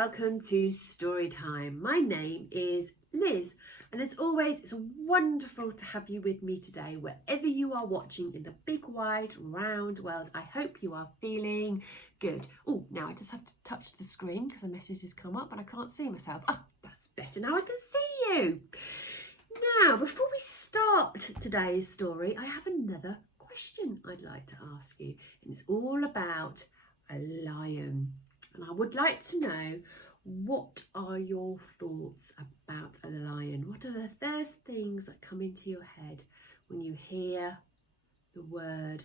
welcome to Story Time. My name is Liz, and as always, it's wonderful to have you with me today, wherever you are watching in the big, wide, round world. I hope you are feeling good. Oh, now I just have to touch the screen because a message has come up and I can't see myself. Oh, that's better. Now I can see you. Now, before we start today's story, I have another question I'd like to ask you, and it's all about a lion. And I would like to know, what are your thoughts about a lion? What are the first things that come into your head when you hear the word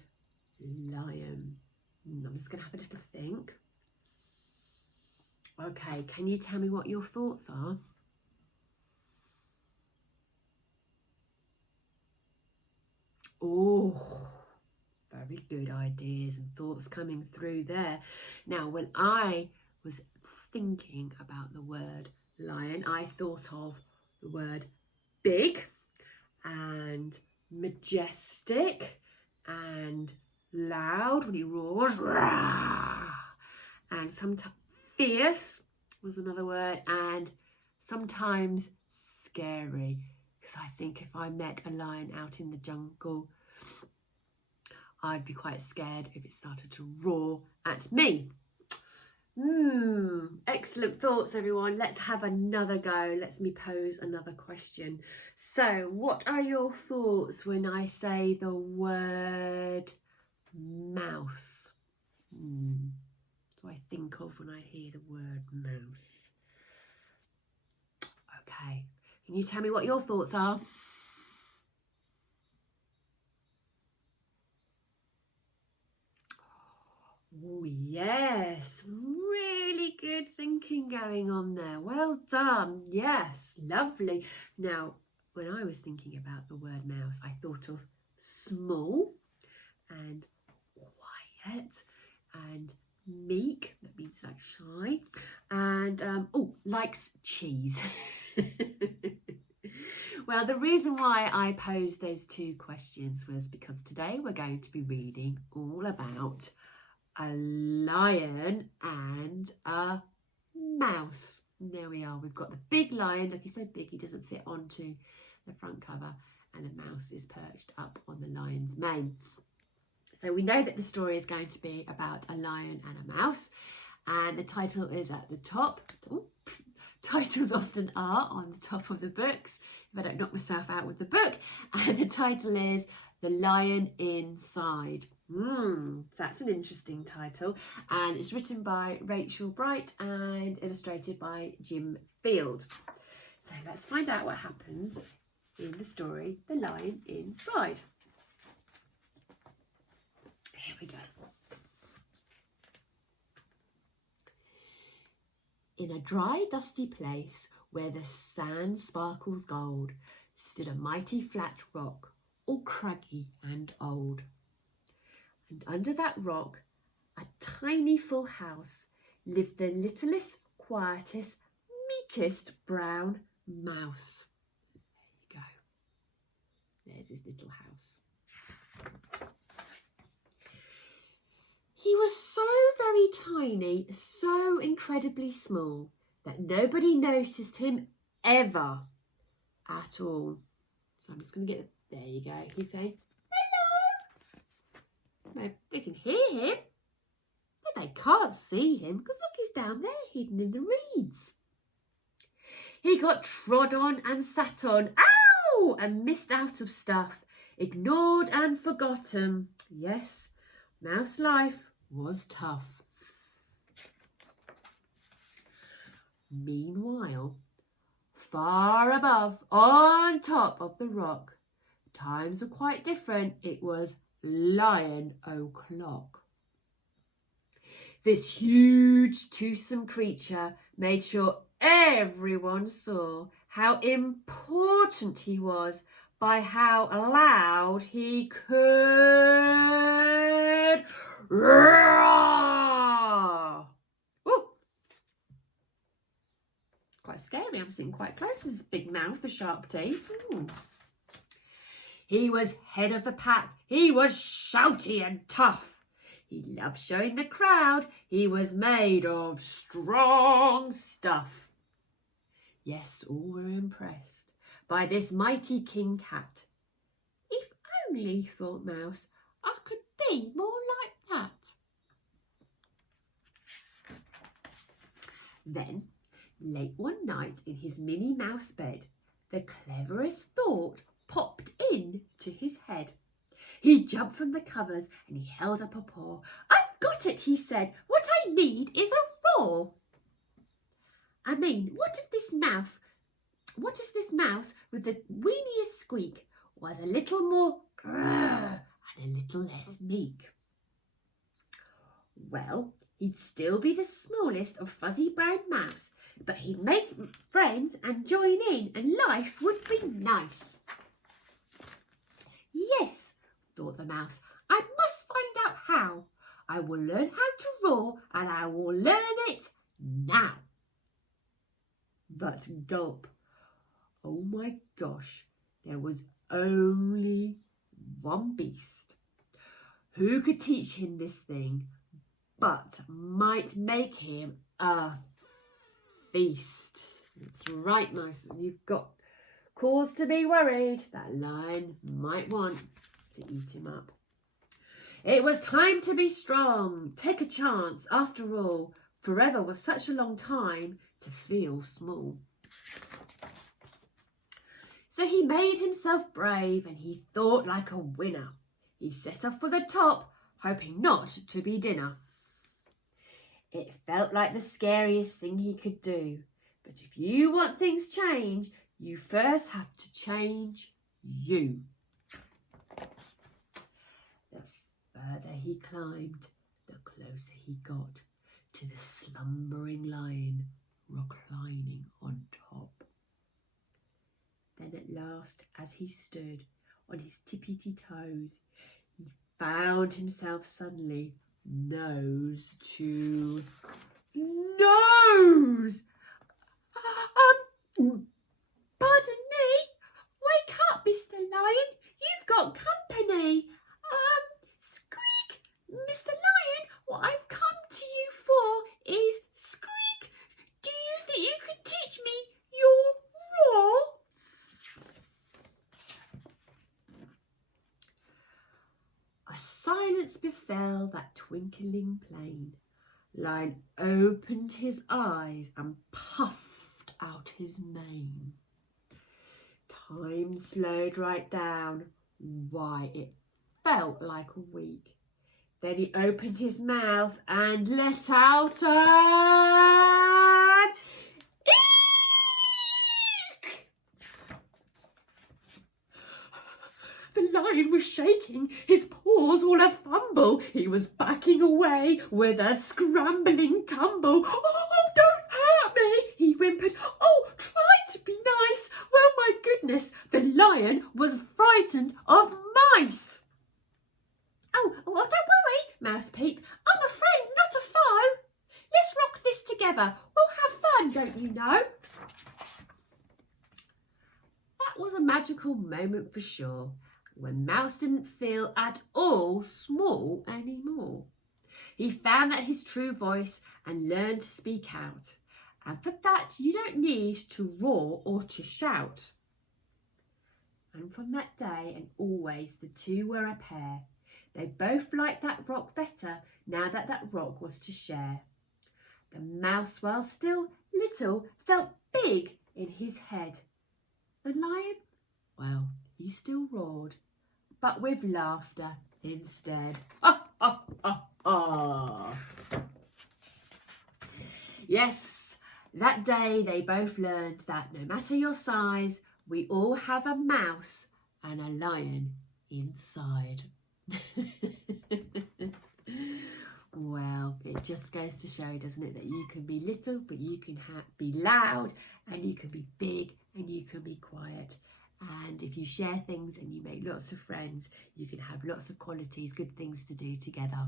lion? I'm just going to have a little think. Okay, can you tell me what your thoughts are? Oh, very good ideas and thoughts coming through there. Now, when I was thinking about the word lion, I thought of the word big and majestic and loud when he roars, and sometimes fierce was another word, and sometimes scary, because I think if I met a lion out in the jungle, I'd be quite scared if it started to roar at me. Excellent thoughts, everyone. Let's have another go. Let me pose another question. So, what are your thoughts when I say the word mouse? What do I think of when I hear the word mouse? Okay, can you tell me what your thoughts are? Oh yes, really good thinking going on there. Well done. Yes, lovely. Now, when I was thinking about the word mouse, I thought of small and quiet and meek, that means like shy, and likes cheese. Well, the reason why I posed those two questions was because today we're going to be reading all about a lion and a mouse. And there we are. We've got the big lion. Look, he's so big he doesn't fit onto the front cover, and the mouse is perched up on the lion's mane. So we know that the story is going to be about a lion and a mouse, and the title is at the top. Titles often are on the top of the books, if I don't knock myself out with the book. And the title is The Lion Inside. That's an interesting title, and it's written by Rachel Bright and illustrated by Jim Field. So let's find out what happens in the story The Lion Inside. Here we go. In a dry, dusty place where the sand sparkles gold stood a mighty flat rock, all craggy and old. And under that rock, a tiny full house, lived the littlest, quietest, meekest brown mouse. There you go. There's his little house. He was so very tiny, so incredibly small, that nobody noticed him ever at all. So I'm just going to get, there you go. He's saying, hello. They can hear him, but they can't see him because look, he's down there hidden in the reeds. He got trod on and sat on, ow, and missed out of stuff, ignored and forgotten. Yes, mouse life was tough. Meanwhile, far above, on top of the rock, times were quite different. It was Lion O'Clock. This huge, toothsome creature made sure everyone saw how important he was by how loud he could roar. Ooh. Quite scary. I'm sitting quite close to this big mouth, the sharp teeth. Ooh. He was head of the pack. He was shouty and tough. He loved showing the crowd he was made of strong stuff. Yes, all were impressed by this mighty King Cat. If only, thought Mouse, I could be more like that. Then, late one night in his Minnie Mouse bed, the cleverest thought popped into his head. He jumped from the covers and he held up a paw. I've got it, he said. What I need is a roar. I mean, what if this mouse with the weeniest squeak was a little more grrr and a little less meek? Well, he'd still be the smallest of fuzzy brown mouse, but he'd make friends and join in, and life would be nice. Yes, thought the mouse, I must find out how. I will learn how to roar, and I will learn it now. But gulp. Oh my gosh, there was only one beast who could teach him this thing, but might make him a feast. That's right, Mouse. You've got cause to be worried. That lion might want to eat him up. It was time to be strong. Take a chance. After all, forever was such a long time to feel small. So he made himself brave and he thought like a winner. He set off for the top, hoping not to be dinner. It felt like the scariest thing he could do. But if you want things changed, you first have to change you. The further he climbed, the closer he got to the slumbering lion reclining on top. Then at last, as he stood on his tippity toes, he found himself suddenly nose to nose. Pardon me. Wake up, Mr. Lion. You've got company. Squeak, Mr. Lion, what I've come to you for is squeak. Do you think you could teach me your roar? A silence befell that twinkling plain. Lion opened his eyes and puffed out his mane. Time slowed right down. Why, it felt like a week. Then he opened his mouth and let out an eek! The lion was shaking, his paws all a fumble. He was backing away with a scrambling tumble. Oh, don't hurt me, he whimpered. Oh, try to be nice. Well, my goodness, the lion was frightened of mice. Oh, well, don't worry, Mouse Peep. I'm a friend, not a foe. Let's rock this together. We'll have fun, don't you know? That was a magical moment for sure, when Mouse didn't feel at all small anymore. He found that his true voice and learned to speak out. And for that, you don't need to roar or to shout. And from that day and always, the two were a pair. They both liked that rock better now that that rock was to share. The mouse, while still little, felt big in his head. The lion, well, he still roared, but with laughter instead. Ha, ha, ha, ha. Yes, that day they both learned that no matter your size, we all have a mouse and a lion inside. Well, it just goes to show, doesn't it, that you can be little, but you can be loud, and you can be big, and you can be quiet. And if you share things and you make lots of friends, you can have lots of qualities, good things to do together.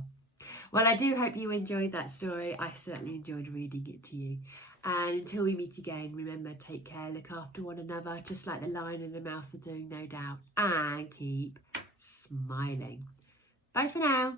Well, I do hope you enjoyed that story. I certainly enjoyed reading it to you. And until we meet again, remember, take care, look after one another, just like the lion and the mouse are doing, no doubt. And keep smiling. Bye for now.